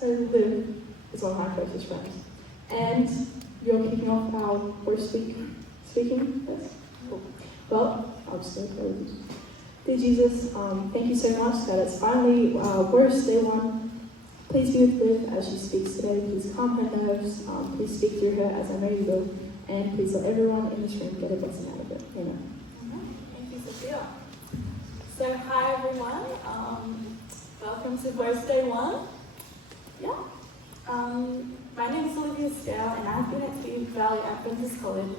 So Liv is one of my closest friends. And you're kicking off our WOSE week speaking? Yes? Cool. Well, I'll just say close. Dear Jesus, thank you so much that it's finally WOSE Day 1. Please be with Liv as she speaks today. Please calm her nerves. Please speak through her as I know you will. And please let everyone in this room get a blessing out of it. Amen. Thank you, Sophia. So, hi everyone. Welcome to WOSE Day 1. Yeah. My name is Olivia, and I've been at Steve Valley Adventist College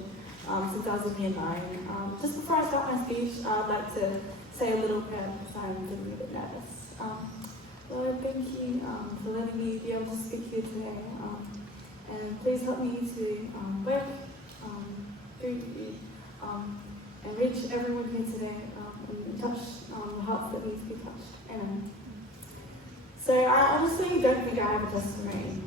since I was in year 9. Just before I start my speech, I'd like to say a little prayer because I'm feeling a bit nervous. Lord, thank you for letting me be able to speak here today. And please help me to work through you and reach everyone here today and touch the hearts that need to be touched. Amen. So I honestly don't think I have a testimony.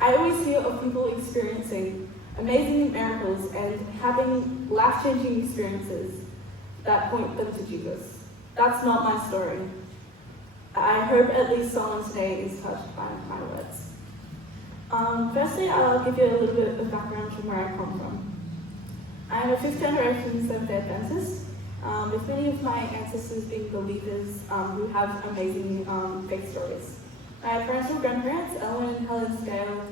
I always hear of people experiencing amazing miracles and having life-changing experiences that point them to Jesus. That's not my story. I hope at least someone today is touched by my words. Firstly, I'll give you a little bit of background from where I come from. I'm a 5th generation Seventh-day Adventist, with many of my ancestors being believers who have amazing faith stories. My parental grandparents, Ellen and Helen Scale,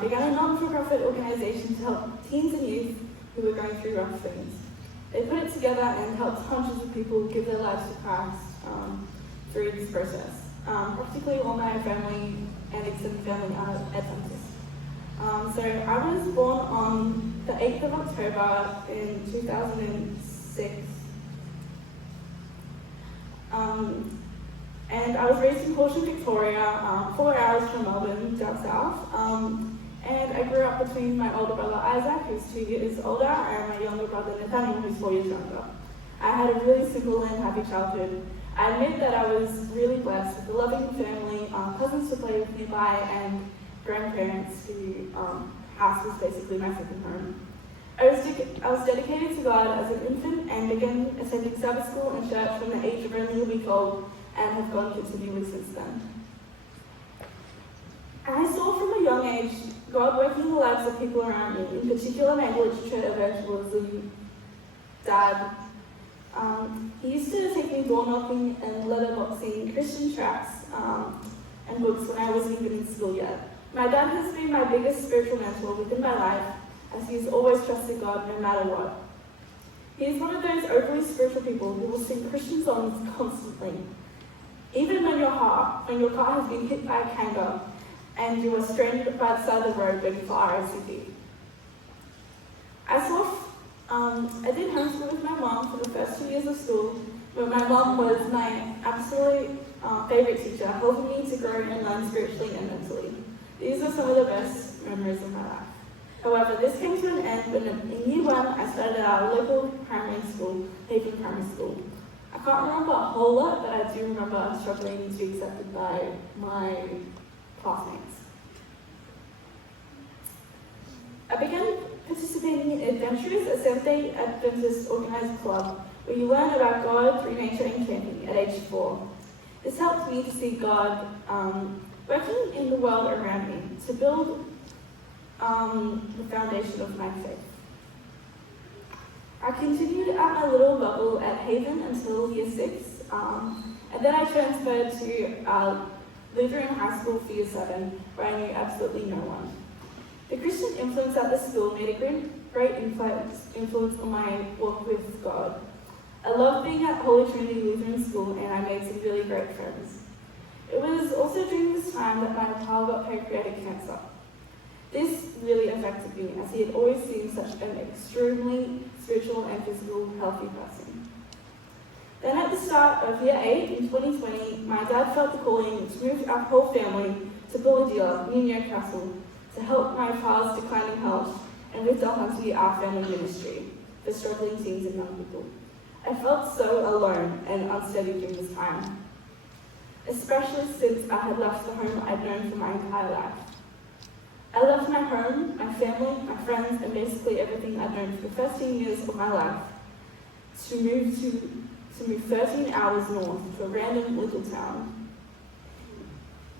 began a non-for-profit organisation to help teens and youth who were going through rough things. They put it together and helped hundreds of people give their lives to Christ through this process. Practically all my family and extended family are Adventists. So I was born on the 8th of October in 2006. And I was raised in Horsham, Victoria, 4 hours from Melbourne, down south. And I grew up between my older brother Isaac, who's 2 years older, and my younger brother Nathaniel, who's 4 years younger. I had a really simple and happy childhood. I admit that I was really blessed with a loving family, cousins to play with nearby, and grandparents whose house was basically my second home. I was dedicated to God as an infant and began attending Sabbath school and church from the age of only a week old, and have gone continually since then. I saw from a young age God working in the lives of people around me, in particular my literature evangelism dad. He used to take me door knocking and letterboxing Christian tracts and books when I wasn't even in school yet. My dad has been my biggest spiritual mentor within my life, as he has always trusted God no matter what. He is one of those overly spiritual people who will sing Christian songs constantly, even when your car has been hit by a kangaroo and you are stranded by the side of the road begging for RSVP. I did homeschool with my mom for the first 2 years of school, where my mom was my absolute favourite teacher, helping me to grow and learn spiritually and mentally. These are some of the best memories of my life. However, this came to an end when in year 1 I started at our local primary school, Haven Primary School. I can't remember a whole lot, but I do remember struggling to be accepted by my classmates. I began participating in Adventures, a Seventh-day Adventist organised club where you learn about God through nature and camping at age 4. This helped me to see God working in the world around me to build the foundation of my faith. I continued at my little bubble at Haven until year 6, and then I transferred to Lutheran High School for year 7, where I knew absolutely no one. The Christian influence at the school made a great influence on my walk with God. I loved being at Holy Trinity Lutheran School, and I made some really great friends. It was also during this time that my child got pancreatic cancer. This really affected me, as he had always seemed such an extremely spiritual and physical healthy person. Then at the start of year 8 in 2020, my dad felt the calling to move our whole family to Bulladilla, near Newcastle, to help my child's declining health and with Delhunty, our family ministry for struggling teens and young people. I felt so alone and unsteady during this time, especially since I had left the home I'd known for my entire life. I left my home, my family, my friends, and basically everything I'd known for the 13 years of my life to move 13 hours north to a random little town.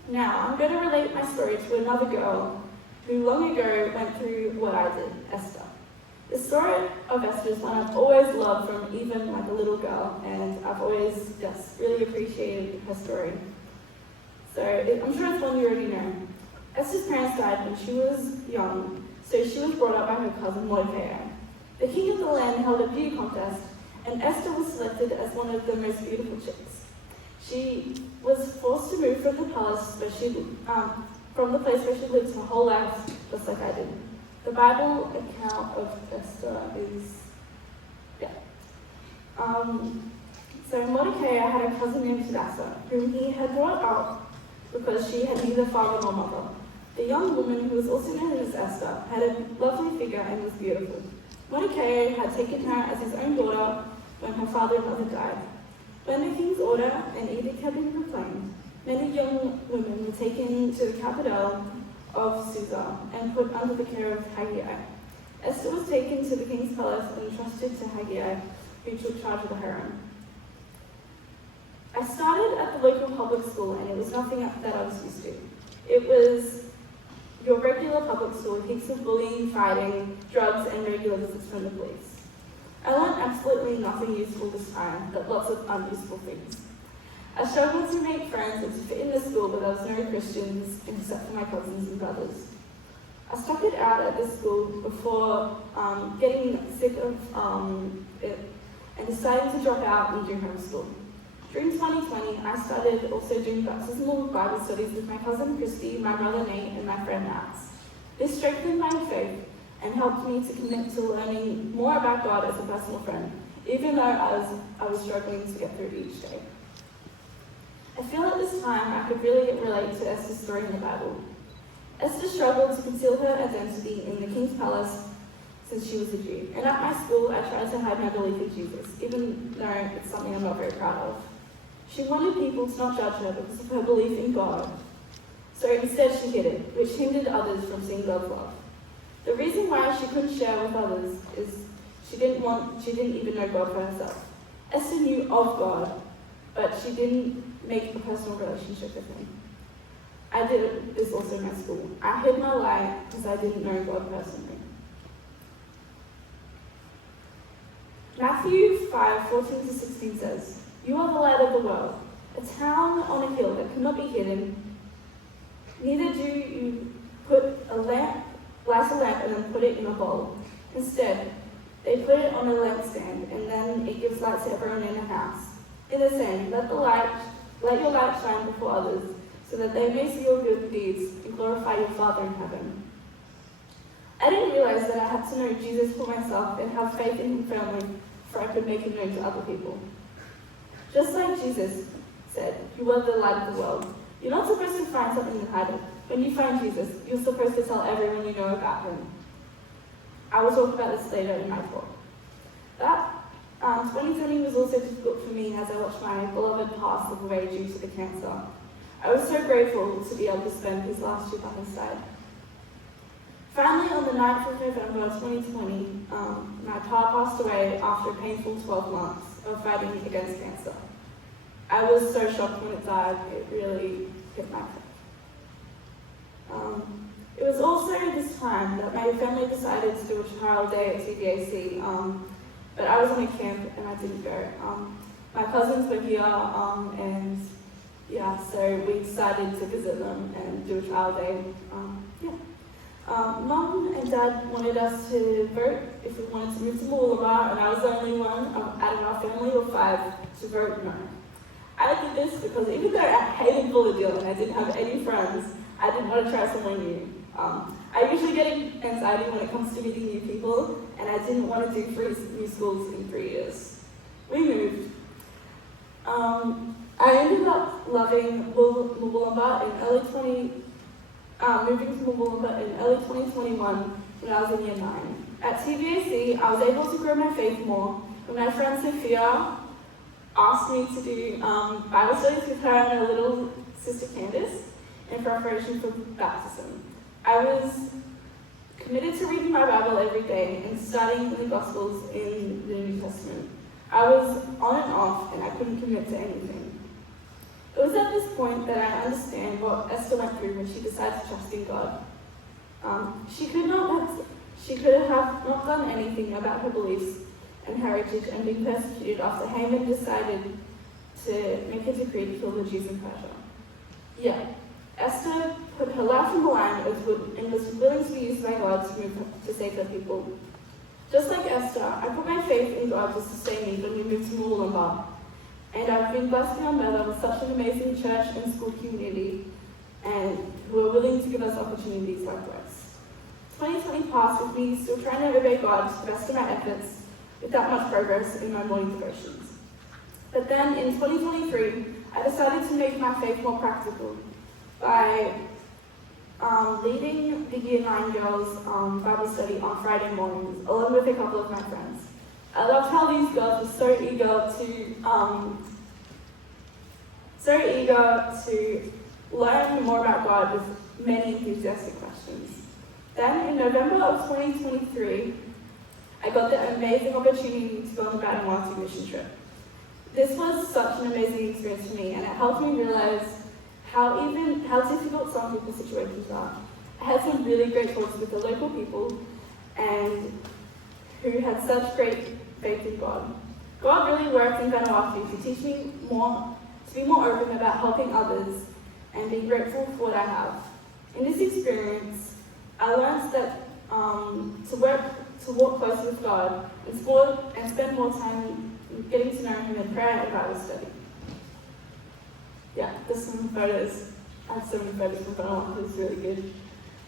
Now, I'm going to relate my story to another girl who long ago went through what I did, Esther. The story of Esther is one I've always loved from even like a little girl, and I've always just really appreciated her story. So I'm sure it's one you already know. Esther's parents died when she was young, so she was brought up by her cousin Mordecai. The king of the land held a beauty contest, and Esther was selected as one of the most beautiful chicks. She was forced to move from the palace from the place where she lived her whole life, just like I did. The Bible account of Esther is, So Mordecai had a cousin named Hadassah, whom he had brought up because she had neither father nor mother. The young woman, who was also known as Esther, had a lovely figure and was beautiful. Mordecai had taken her as his own daughter when her father and mother died. When the king's order and edict had been proclaimed, many young women were taken to the capital of Susa and put under the care of Haggai. Esther was taken to the king's palace and entrusted to Haggai, who took charge of the harem. I started at the local public school, and it was nothing that I was used to. It was your regular public school with heaps of bullying, fighting, drugs, and regular visits from the police. I learned absolutely nothing useful this time, but lots of unuseful things. I struggled to make friends and to fit in the school, but there was no Christians except for my cousins and brothers. I stuck it out at this school before getting sick of it and decided to drop out and do homeschool. During 2020, I started also doing baptismal Bible studies with my cousin Christy, my brother Nate, and my friend Max. This strengthened my faith and helped me to commit to learning more about God as a personal friend, even though I was struggling to get through each day. I feel at this time I could really relate to Esther's story in the Bible. Esther struggled to conceal her identity in the king's palace since she was a Jew. And at my school, I tried to hide my belief in Jesus, even though it's something I'm not very proud of. She wanted people to not judge her because of her belief in God. So instead she hid it, which hindered others from seeing God's love. The reason why she couldn't share with others is she didn't even know God for herself. Esther knew of God, but she didn't make a personal relationship with him. I did this also in my school. I hid my light because I didn't know God personally. Matthew 5:14-16 says, "You are the light of the world, a town on a hill that cannot be hidden. Neither do you light a lamp and then put it in a bowl. Instead, they put it on a lampstand, and then it gives light to everyone in the house. In the same, let your light shine before others, so that they may see your good deeds and glorify your Father in heaven." I didn't realize that I had to know Jesus for myself and have faith in him firmly before I could make him known to other people. Just like Jesus said, "You are the light of the world." You're not supposed to find something to hide it. When you find Jesus, you're supposed to tell everyone you know about him. I will talk about this later in my talk. 2020 was also difficult for me as I watched my beloved pass away due to the cancer. I was so grateful to be able to spend his last year by his side. Finally, on the 9th of November 2020, my pa passed away after a painful 12 months of fighting against cancer. I was so shocked when it died, it really hit my faith. It was also this time that my family decided to do a trial day at TBAC, but I was on a camp and I didn't go. My cousins were here, so we decided to visit them and do a trial day. Mum and Dad wanted us to vote if we wanted to move to Wollongong, and I was the only one out of our family of 5 to vote no. I did this because even though I hated Olivia and I didn't have any friends, I didn't want to try someone new. I usually get anxiety when it comes to meeting new people, and I didn't want to do 3 new schools in 3 years. We moved. I ended up loving Wollongong in moving to Wollongong in early 2021 when I was in year 9. At TBAC, I was able to grow my faith more when my friend Sophia asked me to do Bible studies with her and her little sister Candace in preparation for baptism. I was committed to reading my Bible every day and studying the Gospels in the New Testament. I was on and off, and I couldn't commit to anything. It was at this point that I understand what Esther went through when she decided to trust in God. She could have not done anything about her beliefs and heritage and been persecuted after Haman decided to make a decree to kill the Jews in Persia. Yeah, Esther put her life on the line and was willing to be used by God to save her people. Just like Esther, I put my faith in God to sustain me when we moved to Mooloolaba. And I've been blessed beyond measure with such an amazing church and school community, and who are willing to give us opportunities like this. 2020 passed with me still trying to obey God to the best of my efforts without much progress in my morning devotions. But then in 2023, I decided to make my faith more practical by leading the Year 9 girls Bible study on Friday mornings, along with a couple of my friends. I loved how these girls were so eager to learn more about God with many enthusiastic questions. Then in November of 2023, I got the amazing opportunity to go on the Vanuatu mission trip. This was such an amazing experience for me, and it helped me realize how difficult some people's situations are. I had some really great talks with the local people and who had such great faith in God. God really worked in Vanuatu to teach me to be more open about helping others and be grateful for what I have. In this experience, I learned that to walk closer with God and spend more time getting to know Him in prayer and Bible study. Yeah, there's some photos. I have so many photos from Vanuatu. It's really good.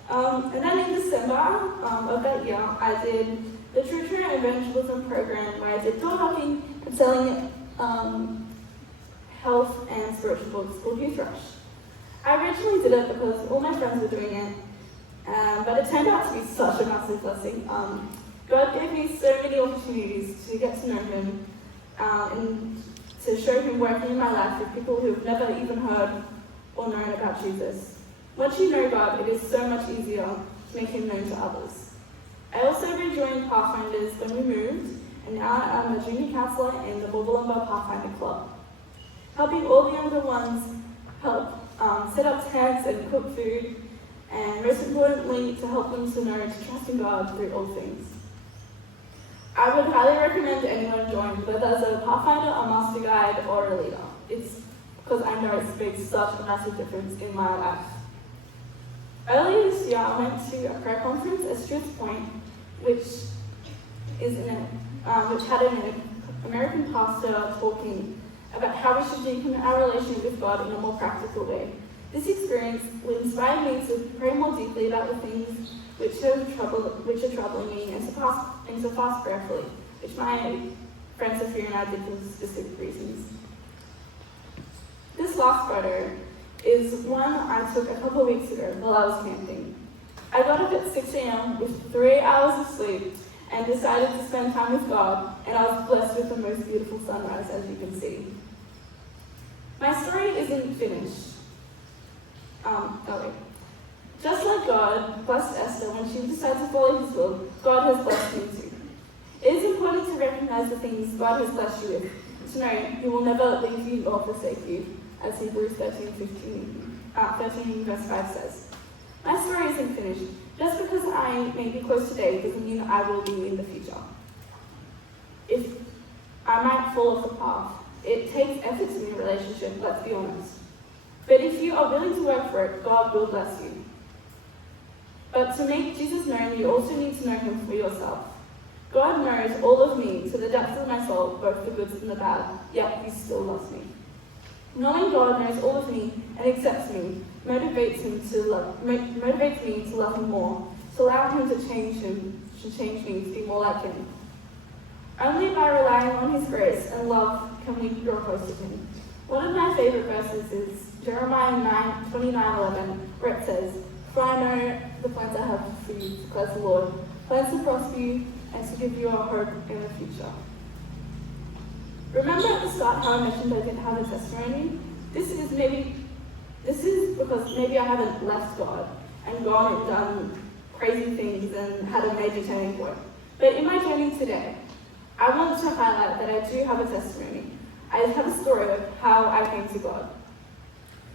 And then in December of that year, I did the Church Evangelism program where I did door knocking and selling health and spiritual books called Youth Rush. I originally did it because all my friends were doing it, but it turned out to be such a massive blessing. God gave me so many opportunities to get to know Him and to show Him working in my life with people who have never even heard or known about Jesus. Once you know God, it is so much easier to make Him known to others. I also rejoined Pathfinders when we moved, and now I'm a junior counsellor in the Mooloolaba Pathfinder Club, helping all the younger ones set up tents and cook food, and most importantly, to help them to know to trust in God through all things. I would highly recommend anyone join, whether as a Pathfinder, a Master Guide, or a leader. It's because I know it makes such a massive difference in my life. Earlier this year, I went to a prayer conference at Struth's Point, which had an American pastor talking about how we should deepen our relationship with God in a more practical way. This experience inspired me to pray more deeply about the things which are troubling me and to fast prayerfully, which my friend Sophia and I did for specific reasons. This last photo is one I took a couple of weeks ago while I was camping. I got up at 6 a.m. with 3 hours of sleep and decided to spend time with God, and I was blessed with the most beautiful sunrise, as you can see. My story isn't finished. Just like God blessed Esther when she decided to follow His will, God has blessed me too. It is important to recognize the things God has blessed you with, to know He will never leave you or forsake you, as Hebrews 13 verse 5 says. My story isn't finished. Just because I may be close today doesn't mean I will be in the future. If I might fall off the path, it takes effort to be in a relationship, let's be honest. But if you are willing to work for it, God will bless you. But to make Jesus known, you also need to know Him for yourself. God knows all of me to the depths of my soul, both the good and the bad, yet He still loves me. Knowing God knows all of me and accepts me motivates me to love Him more, to allow Him to change me to be more like Him. Only by relying on His grace and love can we draw close to Him. One of my favorite verses is Jeremiah 29:11, where it says, "For I know the plans I have for you, declares the Lord, plans to prosper you and to give you a hope in the future." Remember at the start how I mentioned I didn't have a testimony? This is because maybe I haven't left God and gone and done crazy things and had a major turning point. But in my journey today, I want to highlight that I do have a testimony. I have a story of how I came to God.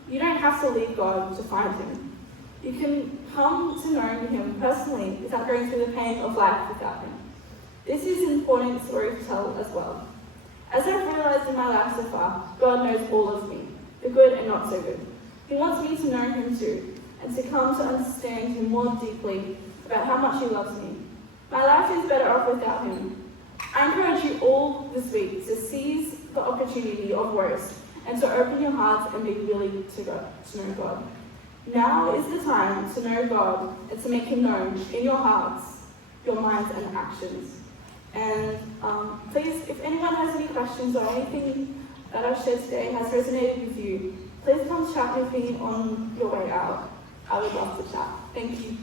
You don't have to leave God to find him. You can come to know him personally without going through the pain of life without him. This is an important story to tell as well. As I've realized in my life so far, God knows all of me, the good and not so good. He wants me to know him too, and to come to understand him more deeply about how much he loves me. My life is better off without him. I encourage you all this week to seize the opportunity of WOSE and to open your hearts and be willing to know God. Now is the time to know God and to make him known in your hearts, your minds and actions. And please, if anyone has any questions or anything that I've shared today has resonated with you, please come chat with me on your way out. I would love to chat. Thank you.